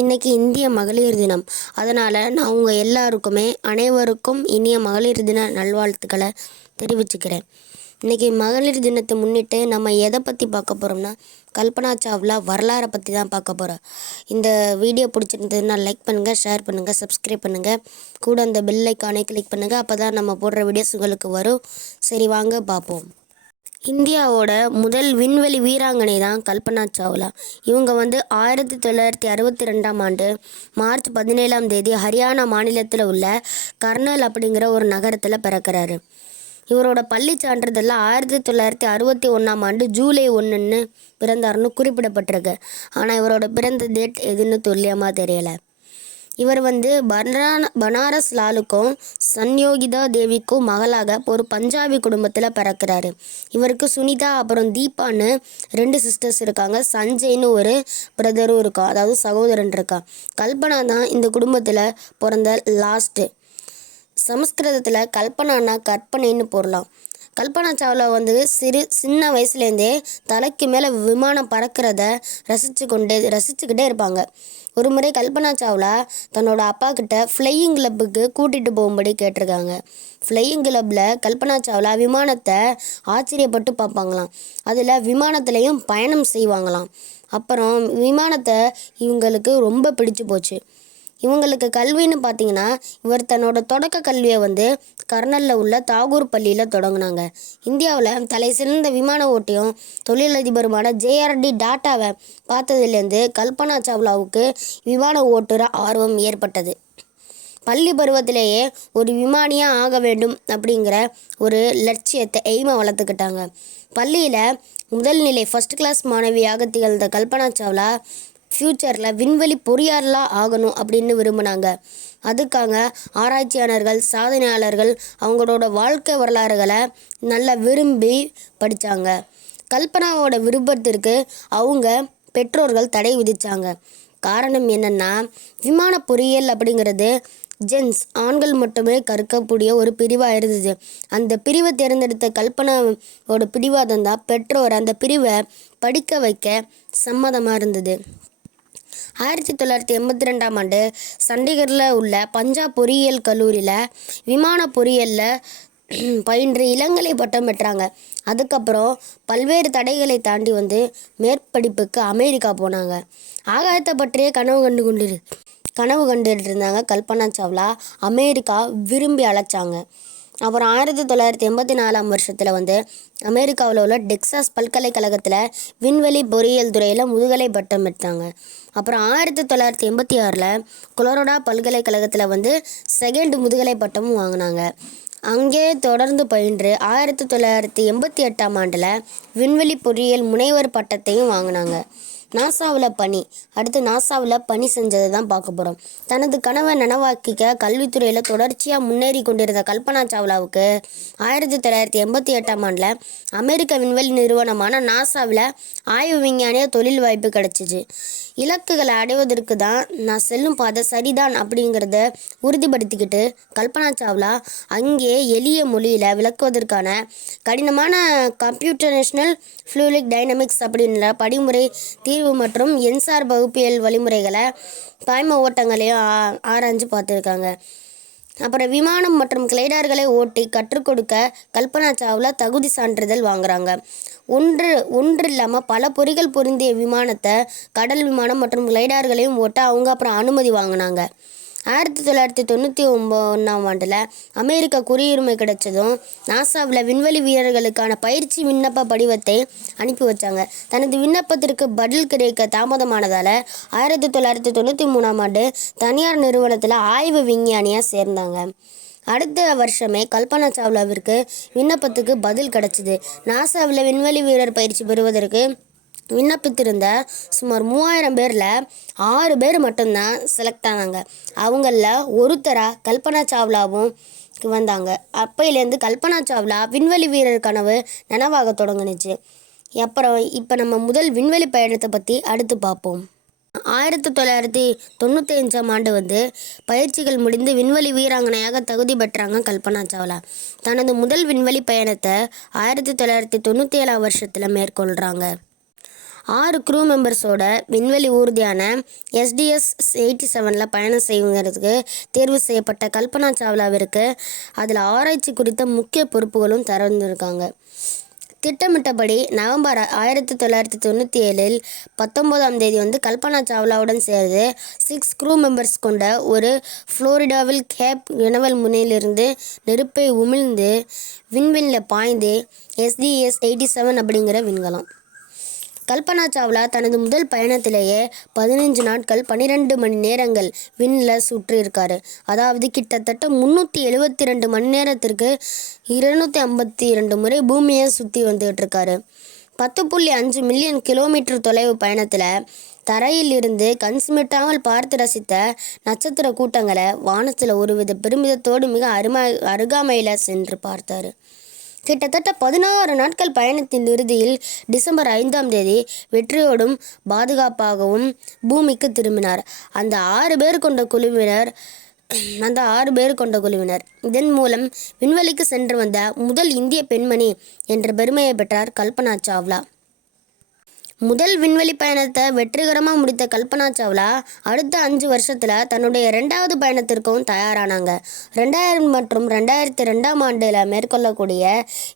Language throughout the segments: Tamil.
இன்னைக்கு இந்திய மகளிர் தினம். அதனால் நான் உங்கள் அனைவருக்கும் இனிய மகளிர் தின நல்வாழ்த்துக்களை தெரிவிச்சுக்கிறேன். இன்றைக்கி மகளிர் தினத்தை முன்னிட்டு நம்ம எதை பற்றி பார்க்க போகிறோம்னா, கல்பனா சாவ்லா வரலாறை பற்றி தான் பார்க்க போகிறோம். இந்த வீடியோ பிடிச்சிருந்ததுன்னா லைக் பண்ணுங்கள், ஷேர் பண்ணுங்கள், சப்ஸ்கிரைப் பண்ணுங்கள். கூட அந்த பெல் ஐக்கானை கிளிக் பண்ணுங்கள். அப்போ தான் நம்ம போடுற வீடியோஸ் உங்களுக்கு வரும். சரி, வாங்க பார்ப்போம். இந்தியாவோட முதல் விண்வெளி வீராங்கனை தான் கல்பனா சாவ்லா. இவங்க 1962ஆம் ஆண்டு மார்ச் 17 ஹரியானா மாநிலத்தில் உள்ள கர்னல் அப்படிங்கிற ஒரு நகரத்தில் பிறக்கிறாரு. இவரோட பள்ளி சான்றிதழில் 1961ஆம் ஆண்டு ஜூலை 1 பிறந்தாருன்னு குறிப்பிடப்பட்டிருக்கு. ஆனால் இவரோட பிறந்த டேட் எதுன்னு துல்லியமாக தெரியலை. இவர் பனாரஸ் லாலுக்கும் சன்யோகிதா தேவிக்கும் மகளாக ஒரு பஞ்சாபி குடும்பத்தில் பிறக்கிறாரு. இவருக்கு சுனிதா அப்புறம் தீபான்னு 2 சிஸ்டர்ஸ் இருக்காங்க. சஞ்சய்னு ஒரு பிரதரும் இருக்கான், அதாவது சகோதரன் இருக்கான். கல்பனா தான் இந்த குடும்பத்தில் பிறந்த லாஸ்ட்டு. சமஸ்கிருதத்தில் கல்பனானா கற்பனைன்னு பொருளாம். கல்பனா சாவ்லா சின்ன வயசுலேருந்தே தலைக்கு மேலே விமானம் பறக்கிறத ரசிச்சுக்கிட்டே இருப்பாங்க. ஒரு முறை கல்பனா சாவ்லா தன்னோட அப்பா கிட்ட ஃப்ளையிங் கிளப்புக்கு கூட்டிகிட்டு போகும்படி கேட்டிருக்காங்க. ஃப்ளையிங் கிளப்பில் கல்பனா சாவ்லா விமானத்தை ஆச்சரியப்பட்டு பார்ப்பாங்களாம். அதில் விமானத்துலேயும் பயணம் செய்வாங்களாம். அப்புறம் விமானத்தை இவங்களுக்கு ரொம்ப பிடிச்சு போச்சு. இவங்களுக்கு கல்வின்னு பார்த்தீங்கன்னா, இவர் தன்னோட தொடக்க கல்வியை கர்னலில் உள்ள தாகூர் பள்ளியில் தொடங்கினாங்க. இந்தியாவில் தலை சிறந்த விமான ஓட்டியும் தொழிலதிபருமான JRD டாட்டாவை பார்த்ததுலேருந்து கல்பனா சாவ்லாவுக்கு விமான ஓட்டுற ஆர்வம் ஏற்பட்டது. பள்ளி பருவத்திலேயே ஒரு விமானியாக ஆக வேண்டும் அப்படிங்கிற ஒரு எய்மை வளர்த்துக்கிட்டாங்க. பள்ளியில் முதல் நிலை ஃபஸ்ட் கிளாஸ் மாணவியாக திகழ்ந்த கல்பனா சாவ்லா ஃப்யூச்சரில் விண்வெளி பொறியாளராக ஆகணும் அப்படின்னு விரும்பினாங்க. அதுக்காக ஆராய்ச்சியாளர்கள், சாதனையாளர்கள் அவங்களோட வாழ்க்கை வரலாறுகளை நல்லா விரும்பி படித்தாங்க. கல்பனாவோட விருப்பத்திற்கு அவங்க பெற்றோர்கள் தடை விதித்தாங்க. காரணம் என்னென்னா, விமான பொறியியல் அப்படிங்கிறது ஆண்கள் மட்டுமே கற்கக்கூடிய ஒரு பிரிவாக இருந்தது. அந்த பிரிவை தேர்ந்தெடுத்த கல்பனாவோட பிடிவாதம் தான் பெற்றோர் அந்த பிரிவை படிக்க வைக்க சம்மதமாக இருந்தது. 1982ஆம் ஆண்டு சண்டிகரில் உள்ள பஞ்சாப் பொறியியல் கல்லூரியில் விமான பொறியியலில் பயின்று இளங்கலை பட்டம் பெற்றாங்க. அதுக்கப்புறம் பல்வேறு தடைகளை தாண்டி மேற்படிப்புக்கு அமெரிக்கா போனாங்க. ஆகாயத்தை பற்றியே கனவு கண்டுட்டு இருந்தாங்க கல்பனா சாவ்லா. அமெரிக்கா விரும்பி அழைச்சாங்க. அப்புறம் 1984ஆம் வருஷத்தில் அமெரிக்காவில் உள்ள டெக்சாஸ் பல்கலைக்கழகத்தில் விண்வெளி பொறியியல் துறையில் முதுகலை பட்டம் பெற்றாங்க. அப்புறம் 1986 கொலராடோ பல்கலைக்கழகத்தில் செகண்ட் முதுகலை பட்டமும் வாங்கினாங்க. அங்கே தொடர்ந்து பயின்று 1988ஆம் ஆண்டில் விண்வெளி பொறியியல் முனைவர் பட்டத்தையும் வாங்கினாங்க. நாசாவில் பணி செஞ்சதை தான் பார்க்க போகிறோம். தனது கனவை நனவாக்கிக்க கல்வித்துறையில் தொடர்ச்சியாக முன்னேறி கொண்டிருந்த கல்பனா சாவ்லாவுக்கு 1988ஆம் ஆண்டில் அமெரிக்க விண்வெளி நிறுவனமான நாசாவில் ஆய்வு விஞ்ஞானியாக தொழில் வாய்ப்பு கிடைச்சிச்சு. இலக்குகளை அடைவதற்கு தான் நான் செல்லும் பாதை சரிதான் அப்படிங்கிறத உறுதிப்படுத்திக்கிட்டு கல்பனா சாவ்லா அங்கே எளிய மொழியில் விளக்குவதற்கான கடினமான கம்ப்யூட்டேஷனல் ஃப்ளூயிட் டைனமிக்ஸ் அப்படின்ற படிமுறை தீர்வு மற்றும் எண்சார் பகுப்பியல் வழிமுறைகளை பாய்ம ஓட்டங்களையும் ஆராய்ஞ்சு பார்த்துருக்காங்க. அப்புறம் விமானம் மற்றும் கிளைடார்களை ஓட்டி கற்றுக் கொடுக்க கல்பனா சாவ்லா தகுதி சான்றிதழ் வாங்குறாங்க. ஒன்று இல்லாமல் பல பொறிகள் பொருந்திய விமானத்தை, கடல் விமானம் மற்றும் கிளைடார்களையும் ஓட்ட அவங்க அப்புறம் அனுமதி வாங்கினாங்க. 1991ஆம் ஆண்டில் அமெரிக்க குடியுரிமை கிடைச்சதும் நாசாவில் விண்வெளி வீரர்களுக்கான பயிற்சி விண்ணப்ப படிவத்தை அனுப்பி வச்சாங்க. தனது விண்ணப்பத்திற்கு பதில் கிடைக்க தாமதமானதால் 1993ஆம் ஆண்டு தனியார் நிறுவனத்தில் ஆய்வு விஞ்ஞானியாக சேர்ந்தாங்க. அடுத்த வருஷமே கல்பனா சாவ்லாவிற்கு விண்ணப்பத்துக்கு பதில் கிடைச்சிது. நாசாவில் விண்வெளி வீரர் பயிற்சி பெறுவதற்கு விண்ணப்பித்திருந்த சுமார் 3000 பேரில் 6 பேர் மட்டும்தான் செலக்ட் ஆனாங்க. அவங்களில் ஒருத்தராக கல்பனா சாவ்லாவும் வந்தாங்க. அப்பையிலேருந்து கல்பனா சாவ்லா விண்வெளி வீரர் கனவு நனவாக தொடங்குனுச்சு. அப்புறம் இப்போ நம்ம முதல் விண்வெளி பயணத்தை பற்றி அடுத்து பார்ப்போம். 1995ஆம் ஆண்டு பயிற்சிகள் முடிந்து விண்வெளி வீராங்கனையாக தகுதி பெற்றாங்க கல்பனா சாவ்லா. தனது முதல் விண்வெளி பயணத்தை 1997ஆம் வருஷத்தில் மேற்கொள்கிறாங்க. 6 க்ரூ மெம்பர்ஸோட விண்வெளி ஊர்தியான SDS-87 பயணம் செய்வதற்கு தேர்வு செய்யப்பட்ட கல்பனா சாவ்லாவிற்கு அதில் ஆராய்ச்சி குறித்த முக்கிய பொறுப்புகளும் திறந்திருக்காங்க. திட்டமிட்டபடி நவம்பர் 1997 19ஆம் தேதி கல்பனா சாவ்லாவுடன் சேர்ந்து 6 க்ரூ மெம்பர்ஸ் கொண்ட ஒரு புளோரிடாவில் கேப் கெனவெல் முனையிலிருந்து நெருப்பை உமிழ்ந்து விண்வெளியில் பாய்ந்து SDS-87 அப்படிங்கிற விண்கலம். கல்பனா சாவ்லா தனது முதல் பயணத்திலேயே 15 நாட்கள் 12 மணி நேரங்கள் விண்ணில் சுற்றியிருக்காரு. அதாவது கிட்டத்தட்ட 372 மணி நேரத்திற்கு 252 முறை பூமியை சுற்றி வந்துகிட்டு இருக்காரு. 10.5 மில்லியன் கிலோமீட்டர் தொலைவு பயணத்தில் தரையில் இருந்து கண் சிமிட்டாமல் பார்த்து ரசித்த நட்சத்திர கூட்டங்களை வானத்தில் ஒருவித பெருமிதத்தோடு மிக அருகாமையில் சென்று பார்த்தாரு. கிட்டத்தட்ட 16 நாட்கள் பயணத்தின் இறுதியில் டிசம்பர் 5ஆம் தேதி வெற்றியோடும் பாதுகாப்பாகவும் பூமிக்கு திரும்பினார். அந்த 6 பேர் கொண்ட குழுவினர் இதன் மூலம் விண்வெளிக்கு சென்று வந்த முதல் இந்திய பெண்மணி என்ற பெருமையை பெற்றார் கல்பனா சாவ்லா. முதல் விண்வெளி பயணத்தை வெற்றிகரமாக முடித்த கல்பனா சாவ்லா அடுத்த 5 வருஷத்தில் தன்னுடைய 2வது பயணத்திற்கும் தயாரானாங்க. 2000 மற்றும் 2002ஆம் ஆண்டில் மேற்கொள்ளக்கூடிய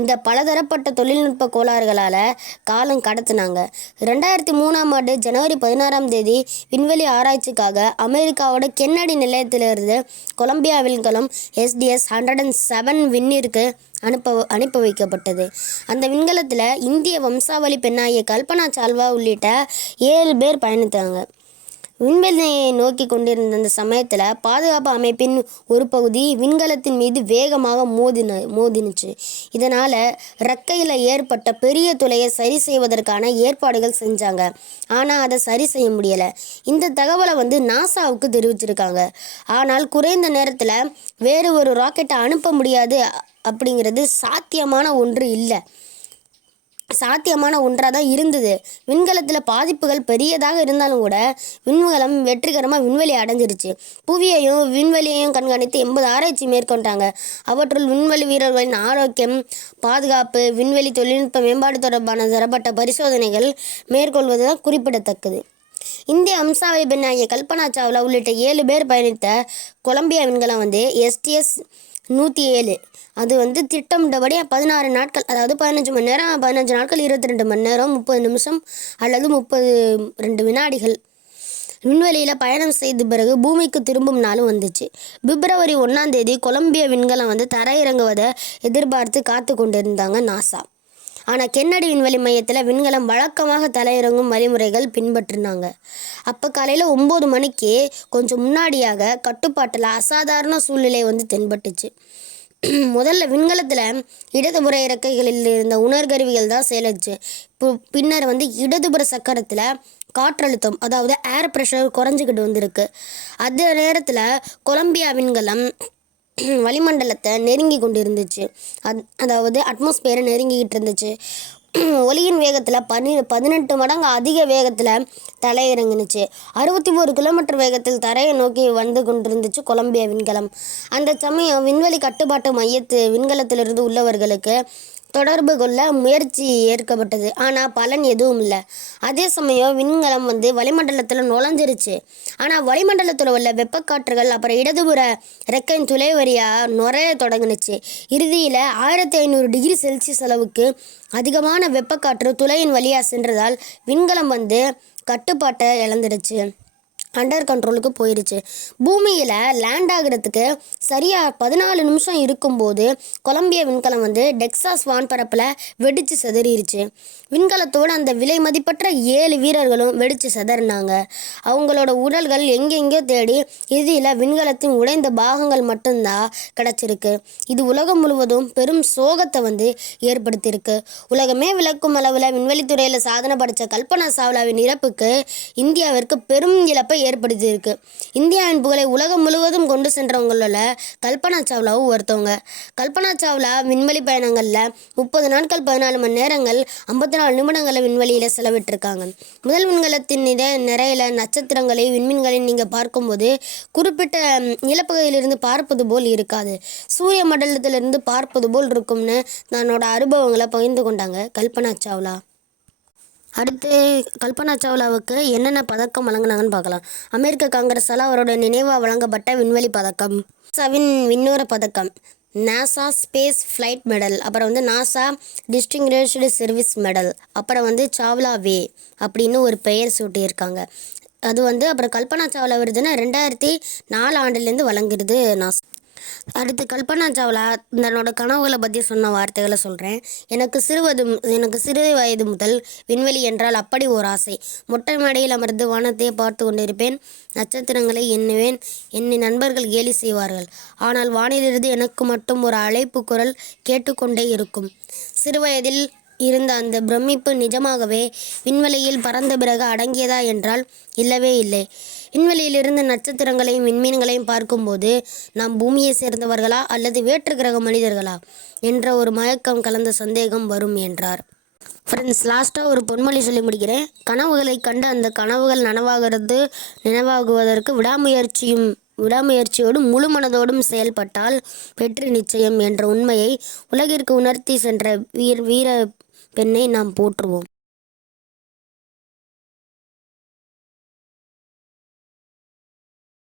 இந்த பலதரப்பட்ட தொழில்நுட்ப கோளாறுகளால் காலம் கடத்தினாங்க. 2003ஆம் ஆண்டு ஜனவரி 16ஆம் தேதி விண்வெளி ஆராய்ச்சிக்காக அமெரிக்காவோட கென்னடி நிலையத்திலிருந்து கொலம்பியா விண்கலம் SDS-107 விண்ணிற்கு அனுப்ப வைக்கப்பட்டது. அந்த விண்கலத்தில் இந்திய வம்சாவளி பெண்ணாகிய கல்பனா சாவ்லா உள்ளிட்ட 7 பேர் பயணித்தாங்க. விண்வெளியை நோக்கி கொண்டிருந்த அந்த சமயத்தில் பாதுகாப்பு அமைப்பின் ஒரு பகுதி விண்கலத்தின் மீது வேகமாக மோதினுச்சு. இதனால் இறக்கையில் ஏற்பட்ட பெரிய துளையை சரி செய்வதற்கான ஏற்பாடுகள் செஞ்சாங்க. ஆனால் அதை சரி செய்ய முடியலை. இந்த தகவலை நாசாவுக்கு தெரிவிச்சிருக்காங்க. ஆனால் குறைந்த நேரத்தில் வேறு ஒரு ராக்கெட்டை அனுப்ப முடியாது அப்படிங்கிறது சாத்தியமான ஒன்றாக தான் இருந்தது. விண்கலத்தில் பாதிப்புகள் பெரியதாக இருந்தாலும் கூட விண்கலம் வெற்றிகரமாக விண்வெளி அடைஞ்சிருச்சு. புவியையும் விண்வெளியையும் கண்காணித்து 80 ஆராய்ச்சி மேற்கொண்டாங்க. அவற்றுள் விண்வெளி வீரர்களின் ஆரோக்கியம், பாதுகாப்பு, விண்வெளி தொழில்நுட்ப மேம்பாடு தொடர்பான தரப்பட்ட பரிசோதனைகள் மேற்கொள்வது தான் குறிப்பிடத்தக்கது. இந்திய வம்சாவளி பெண்ணாகிய கல்பனா சாவ்லா உள்ளிட்ட 7 பேர் பயணித்த கொலம்பியா விண்கலம் STS-107 அது திட்டமிட்டபடி 16 நாட்கள், அதாவது 15 மணி நேரம், 15 நாட்கள் 22 மணி நேரம் 30 நிமிஷம் அல்லது 32 வினாடிகள் விண்வெளியில் பயணம் செய்த பிறகு பூமிக்கு திரும்பும் நாளும் வந்துச்சு. பிப்ரவரி 1ஆம் தேதி கொலம்பியா விண்கலம் தரையிறங்குவதை எதிர்பார்த்து காத்து கொண்டிருந்தாங்க நாசா. ஆனால் கென்னடி விண்வெளி மையத்தில் விண்கலம் வழக்கமாக தலையிறங்கும் வழிமுறைகள் பின்பற்றினாங்க. அப்போ காலையில் 9 மணிக்கு கொஞ்சம் முன்னாடியாக கட்டுப்பாட்டில் அசாதாரண சூழ்நிலை தென்பட்டுச்சு. முதல்ல விண்கலத்தில் இடதுபுற இறக்கைகளில் இருந்த உணர்கருவிகள் தான் செயலச்சு. பின்னர் இடதுபுற சக்கரத்தில் காற்றழுத்தம், அதாவது ஏர் ப்ரெஷர் குறைஞ்சிக்கிட்டு வந்திருக்கு. அந்த நேரத்தில் கொலம்பியா விண்கலம் வளிமண்டலத்தை நெருங்கி கொண்டு இருந்துச்சு. அதாவது அட்மாஸ்பியரை நெருங்கிக்கிட்டு இருந்துச்சு. ஒளியின் வேகத்தில் 18 மடங்கு அதிக வேகத்தில் தலையிறங்குனுச்சு. 61 கிலோமீட்டர் வேகத்தில் தரையை நோக்கி வந்து கொண்டிருந்துச்சு கொலம்பியா விண்கலம். அந்த சமயம் விண்வெளி கட்டுப்பாட்டு விண்கலத்திலிருந்து உள்ளவர்களுக்கு தொடர்பு கொள்ள முயற்சி ஏற்கப்பட்டது. ஆனால் பலன் எதுவும் இல்லை. அதே சமயம் விண்கலம் வளிமண்டலத்தில் நுழைஞ்சிருச்சு. ஆனால் வளிமண்டலத்தில் உள்ள வெப்பக்காற்றுகள் அப்புறம் இடதுபுற ரெக்கையின் துளை வழியாக நுரைய தொடங்குனுச்சு. இறுதியில் 1500 டிகிரி செல்சியஸ் அளவுக்கு அதிகமான வெப்பக்காற்று துளையின் வழியாக சென்றதால் விண்கலம் கட்டுப்பாட்டை இழந்துடுச்சு. அண்டர் கண்ட்ரோலுக்கு போயிடுச்சு. பூமியில் லேண்ட் ஆகிறதுக்கு சரியாக 14 நிமிஷம் இருக்கும்போது கொலம்பியா விண்கலம் டெக்சாஸ் வான்பரப்பில் வெடித்து சிதறிடுச்சு. விண்கலத்தோடு அந்த விலை மதிப்பற்ற 7 வீரர்களும் வெடித்து சிதறினாங்க. அவங்களோட உடல்கள் எங்கெங்கேயோ தேடி இறுதியில் விண்கலத்தின் உடைந்த பாகங்கள் மட்டும்தான் கிடச்சிருக்கு. இது உலகம் முழுவதும் பெரும் சோகத்தை ஏற்படுத்தியிருக்கு. உலகமே விளக்கும் அளவில் விண்வெளித்துறையில் சாதனை படைத்த கல்பனா சாவ்லாவின் இறப்புக்கு இந்தியாவிற்கு பெரும் இழப்பை ஏற்படுத்தியிருக்கு. இந்தியாவின் புகழை உலகம் முழுவதும் கொண்டு சென்றவங்கள கல்பனா சாவ்லாவும் ஒருத்தவங்க. கல்பனா சாவ்லா விண்வெளி பயணங்களில் 30 நாட்கள் 14 மணி நேரங்கள் 54 நிமிடங்களை விண்வெளியில் செலவிட்டிருக்காங்க. முதல் விண்கலத்தின் நிறையில நட்சத்திரங்களை விண்மீன்களை நீங்கள் பார்க்கும்போது குறிப்பிட்ட நிலப்பகுதியிலிருந்து பார்ப்பது போல் இருக்காது, சூரிய மண்டலத்திலிருந்து பார்ப்பது போல் இருக்கும்னு தன்னோட அனுபவங்களை பகிர்ந்து கொண்டாங்க கல்பனா சாவ்லா. அடுத்து கல்பனா சாவ்லாவுக்கு என்னென்ன பதக்கம் வழங்கினாங்கன்னு பார்க்கலாம். அமெரிக்க காங்கிரஸால் அவரோட நினைவாக வழங்கப்பட்ட விண்வெளி பதக்கம், நாசாவின் விண்ணூர பதக்கம், நாசா ஸ்பேஸ் ஃப்ளைட் மெடல், அப்புறம் நாசா டிஸ்டிங்விஷ்டு சர்வீஸ் மெடல், அப்புறம் சாவ்லா வே அப்படின்னு ஒரு பெயர் சூட்டியிருக்காங்க. அது அப்புறம் கல்பனா சாவ்லா விருதுன்னா 2004 ஆண்டுலேருந்து வழங்குறது நாசா. அடுத்து கல்பனா சாவ்லா தன்னோட கனவுகளை பற்றி சொன்ன வார்த்தைகளை சொல்கிறேன். எனக்கு சிறு வயது முதல் விண்வெளி என்றால் அப்படி ஒரு ஆசை. மொட்டை மாடியில் அமர்ந்து வானத்தை பார்த்து கொண்டிருப்பேன். நட்சத்திரங்களை எண்ணுவேன். என்னை நண்பர்கள் கேலி செய்வார்கள். ஆனால் வானிலிருந்து எனக்கு மட்டும் ஒரு அழைப்பு குரல் கேட்டுக்கொண்டே இருக்கும். சிறுவயதில் இருந்த அந்த பிரமிப்பு நிஜமாகவே விண்வெளியில் பறந்த பிறகு அடங்கியதா என்றால் இல்லவே இல்லை. விண்வெளியிலிருந்து நட்சத்திரங்களையும் விண்மீன்களையும் பார்க்கும்போது நாம் பூமியை சேர்ந்தவர்களா அல்லது வேற்று கிரக மனிதர்களா என்ற ஒரு மயக்கம் கலந்த சந்தேகம் வரும் என்றார். ஃப்ரெண்ட்ஸ், லாஸ்ட்டாக ஒரு பொன்மொழி சொல்லி முடிக்கிறேன். கனவுகளை கண்டு அந்த கனவுகள் நினைவாகுவதற்கு விடாமுயற்சியோடும் முழு மனதோடும் செயல்பட்டால் வெற்றி நிச்சயம் என்ற உண்மையை உலகிற்கு உணர்த்தி சென்ற வீர பெண்ணை நாம் போற்றுவோம்.